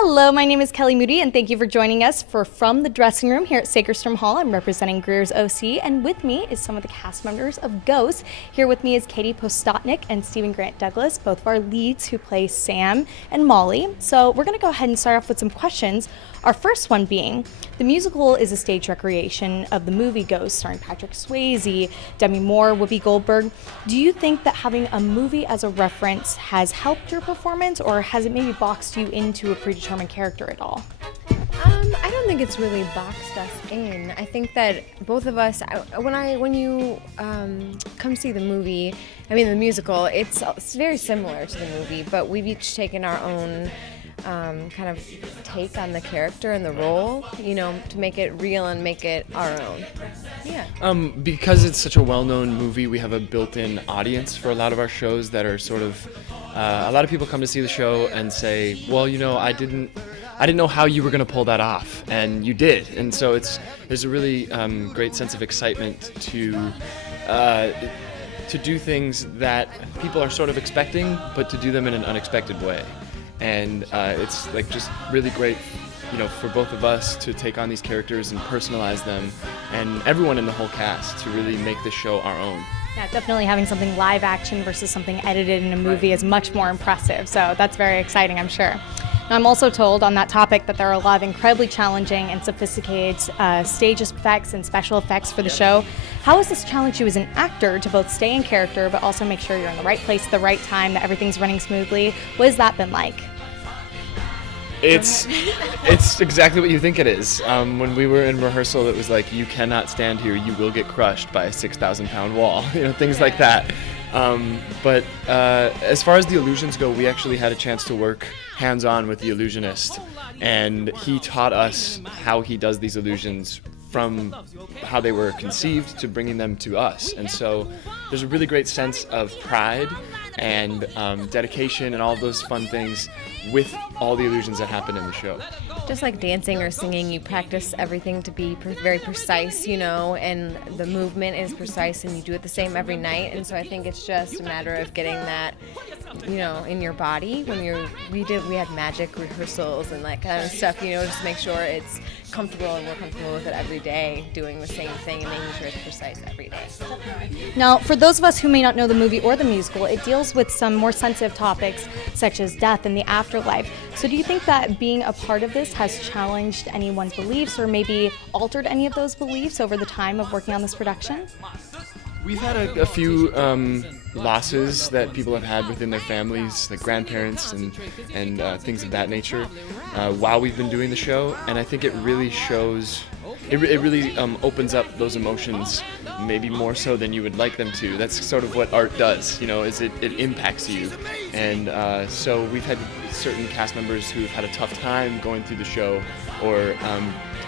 Hello, my name is Kelley Moody, and thank you for joining us for From the Dressing Room here at Segerstrom Hall. I'm representing Greer's OC, and with me is some of the cast members of Ghost. Here with me is Katie Postotnik and Stephen Grant Douglas, both of our leads who play Sam and Molly. So we're going to go ahead and start off with some questions. Our first one being, the musical is a stage recreation of the movie Ghost, starring Patrick Swayze, Demi, Whoopi, Goldberg. Do you think that having a movie as a reference has helped your performance, or has it maybe boxed you into a predetermined character at all? I don't think it's really boxed us in. I think that both of us, when you come see the movie, the musical, it's very similar to the movie, but we've each taken our own kind of take on the character and the role, to make it real and make it our own. Yeah. Because it's such a well-known movie, we have a built-in audience for a lot of our shows that are sort of, a lot of people come to see the show and say, well, I didn't know how you were going to pull that off, and you did. And so there's a really great sense of excitement to do things that people are sort of expecting, but to do them in an unexpected way. And it's like just really great, for both of us to take on these characters and personalize them, and everyone in the whole cast to really make the show our own. Yeah, definitely having something live action versus something edited in a movie is much more impressive. So that's very exciting, I'm sure. Now, I'm also told on that topic that there are a lot of incredibly challenging and sophisticated stage effects and special effects for the show. How has this challenged you as an actor to both stay in character but also make sure you're in the right place at the right time, that everything's running smoothly? What has that been like? It's exactly what you think it is. When we were in rehearsal, it was like, you cannot stand here, you will get crushed by a 6,000-pound wall, things like that. But as far as the illusions go, we actually had a chance to work hands-on with the illusionist, and he taught us how he does these illusions from how they were conceived to bringing them to us. And so there's a really great sense of pride and dedication and all of those fun things with all the illusions that happen in the show. Just like dancing or singing, you practice everything to be very precise, and the movement is precise, and you do it the same every night. And so I think it's just a matter of getting that, in your body. We had magic rehearsals and that kind of stuff, just to make sure it's comfortable, and we're comfortable with it every day, doing the same thing and making sure it's precise every day. Now, for those of us who may not know the movie or the musical, it deals with some more sensitive topics such as death and the afterlife. So do you think that being a part of this has challenged anyone's beliefs, or maybe altered any of those beliefs over the time of working on this production? We've had a few losses that people have had within their families, like grandparents and things of that nature, while we've been doing the show. And I think it really shows, it really opens up those emotions, maybe more so than you would like them to. That's sort of what art does, is it impacts you. And so we've had certain cast members who've had a tough time going through the show, or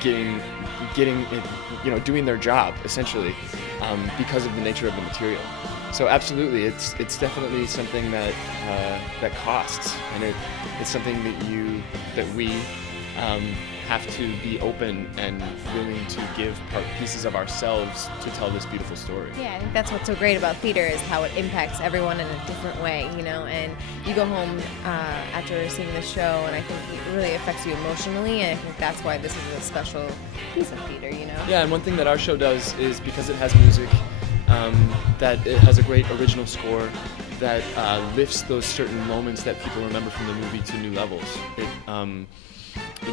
getting doing their job, essentially, because of the nature of the material. So absolutely, it's definitely something that costs, and it's something that we have to be open and willing to give pieces of ourselves to tell this beautiful story. Yeah, I think that's what's so great about theater, is how it impacts everyone in a different way, and you go home after seeing the show, and I think it really affects you emotionally, and I think that's why this is a special piece of theater, Yeah, and one thing that our show does is, because it has music, that it has a great original score that lifts those certain moments that people remember from the movie to new levels.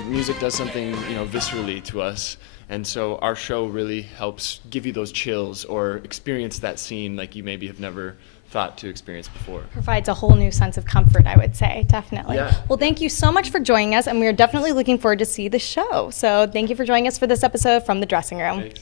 Music does something, viscerally to us, and so our show really helps give you those chills or experience that scene like you maybe have never thought to experience before. Provides a whole new sense of comfort, I would say, definitely. Yeah. Well, thank you so much for joining us, and we are definitely looking forward to see the show. So thank you for joining us for this episode From the Dressing Room. Thanks.